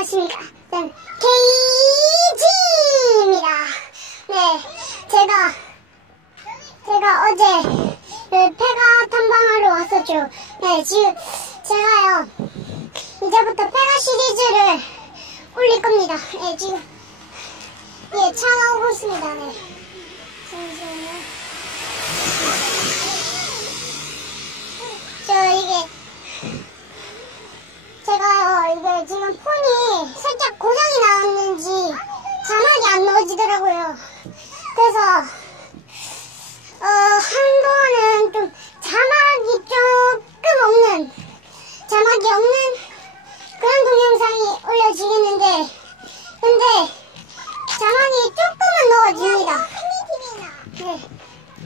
안녕하십니까. 저는 케이징입니다. 네, 제가 어제 폐가 탐방하러 왔었죠. 네, 지금 제가요 이제부터 폐가 시리즈를 올릴 겁니다. 네, 지금 차가 오고 있습니다. 네, 잠시만요. 이게 지금 폰이 살짝 고장이 나왔는지 자막이 안 넣어지더라고요. 그래서 한동안은 좀 자막이 없는 그런 동영상이 올려지겠는데, 근데 자막이 조금은 넣어집니다. 네,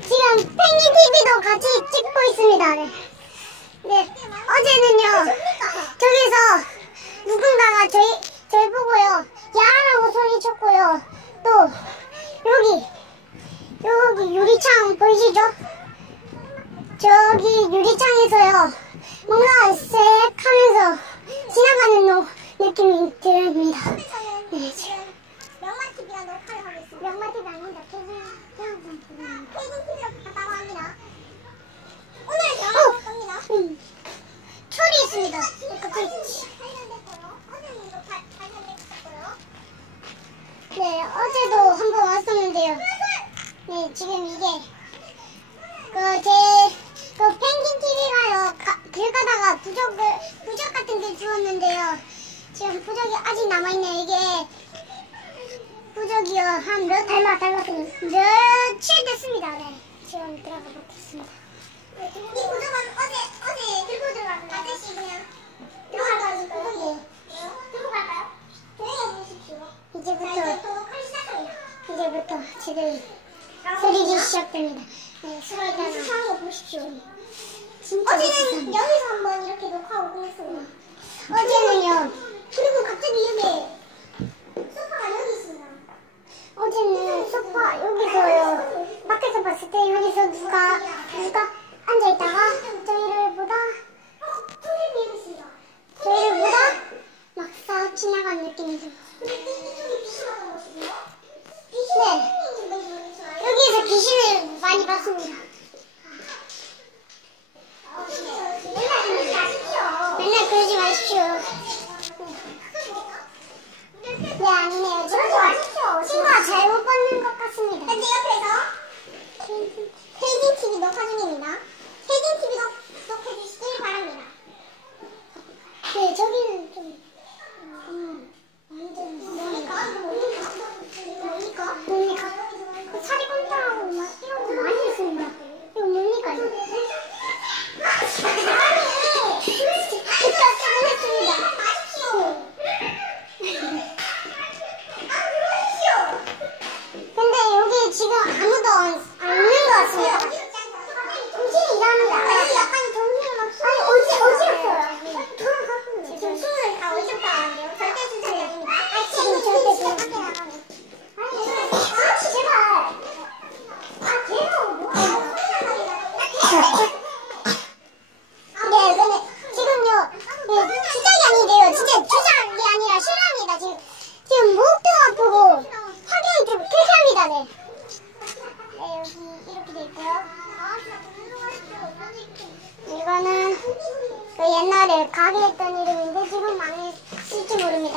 지금 펭귄TV도 같이 찍고 있습니다. 네, 어제는요, 저기서 누군가가 저희 보고요, 야라고 소리쳤고요. 또 여기 유리창 보이시죠? 저기 유리창에서요, 뭔가 색 하면서 지나가는 느낌이 듭니다. 네, 지금 명마TV가 녹화를 하고 있습니다. 명마TV 아닙니다. 케이징TV로 갔다고 합니다. 오늘 영화 볼 겁니다. 철이 있습니다. 네, 어제도 한번 왔었는데요. 네, 지금 이게 펭귄TV가요, 길 가다가 부적 같은 게 주웠는데요. 지금 부적이 아직 남아있네요. 이게 부적이요, 한 며칠 됐습니다. 네, 지금 들어가 보겠습니다. 이 부적은 어제 들고 들어갔는데 아저씨 그냥 들어갈까요? 들고 갈까요? 조용히 해주십시오. 이제부터 제들 소리기 시작됩니다. 네, 수상한 거 보십시오. 어제는 여기서 한번 이렇게 녹화하고 끝냈습니다. 어제는요, 그리고 갑자기 여기 소파가 여기 있습니다. 어제는 소파 여기서요, 밖에서 봤을 때 여기서 누가 앉아있다가 저희를 보다 막 싹 지나간 느낌이 들어요. 네, 여기서 귀신을 많이 봤습니다. 맨날 그러지 마십시오. 네, 아니네요. 친구가 잘못 받는 것 같습니다. 현재 옆에서 케이징TV 녹화 중입니다. 케이징TV 구독해주시길 바랍니다. 네, 저기는 좀 뭡니까? 그 사리곰탕하고 막 이런 거 많이 있습니다. 이거 뭡니까 이거? 근데 여기 지금 아무도 안 있는 것 같습니다. 정신이 이상합니다. 약간 정신이 막 어지럽어요. 지금 숨을 다 어지럽다는데요. 절대 주차가 아닙니다. 지금 절대 주차가 지금 목도 아프고 확연히 좀 쾌쾌합니다. 네, 여기 이렇게 돼 있고요. 이거는 옛날에 가게 했던 이름인데 지금 망했을지 모릅니다.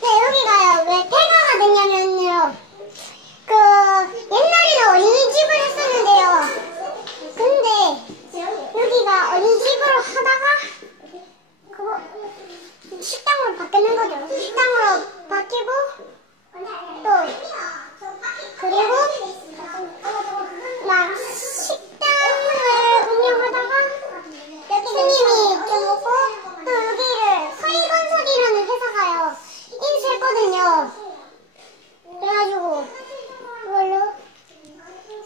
네, 여기가요, 왜 폐가가 됐냐면요, 옛날에는 어린이집을 했었는데요. 근데 여기가 어린이집으로 하다가 식당으로 바뀌는 거죠. 식당으로 바뀌고 그리고 막 식당을 운영하다가 스님이 좀 오고, 또 여기를 서희건설이라는 회사가요 인수했거든요. 그래가지고 그걸로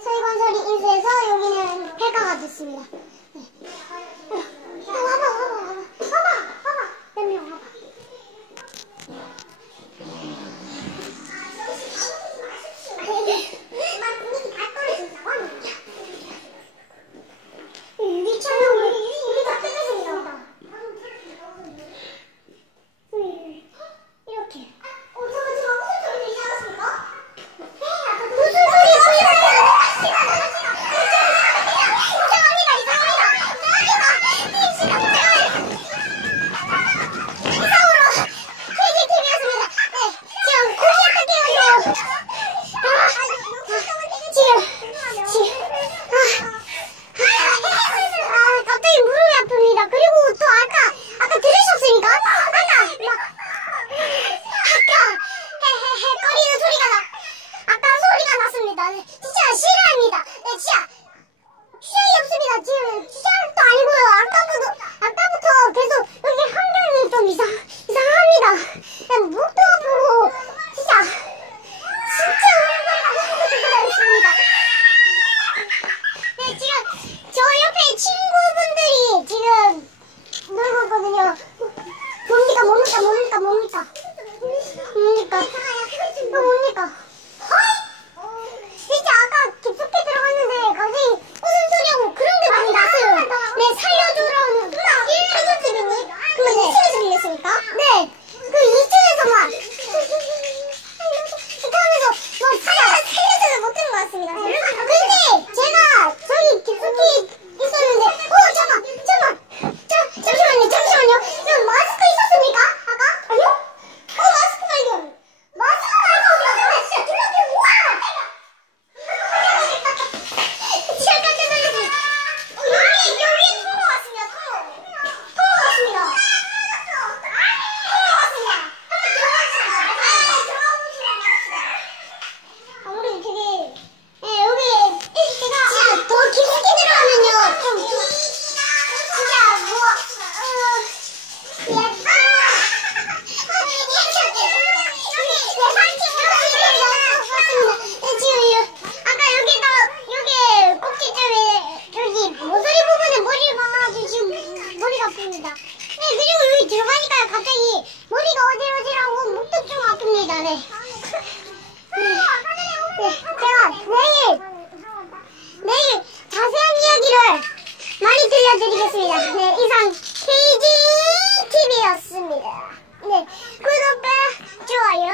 서희건설이 인수해서 여기는 폐가가 됐습니다. 네. 와봐. 몇 명 와봐. 유리가 깨져서 나온다. 이렇게 목도 아프고 진짜 오랜만에 있습니다. 네, 지금 저 옆에 친구분들이 지금 놀고 있거든요. 뭡니까? 진짜 아까 깊숙이 들어갔는데 갑자기 웃음소리하고 그런 게 많이 났어요. 네, 살려주라는 친구집이니? 그거 2층에서 빌렸으니까? 네, 그 2층에서 막 하면서 뭐 살려줘도 못 들은 것 같습니다. 근데 제가 저기 깊숙이 있었는데 잠시만요. 이거 마스크 있었습니까? 아까? 아니요? 마스크 발견. 마스크 발견. 진짜 놀랍게 우와! 진짜 깜짝 놀랐어요. 여기에 통로 같습니다. 통로 같습니다. 아무래도 되게 여기 제가 더 깊숙이 들어가면요 좀 진짜 아까 여기 꼭지점에 여기 모서리 부분에 머리가 가가지고 지금 머리가 아픕니다. 네, 그리고 여기 들어가니까 갑자기 머리가 어질어질하고 목도 좀 아픕니다. 네. 제가 내일 자세한 이야기를 많이 들려드리겠습니다. 네, 이상 케이징TV였습니다. 네, 구독과 좋아요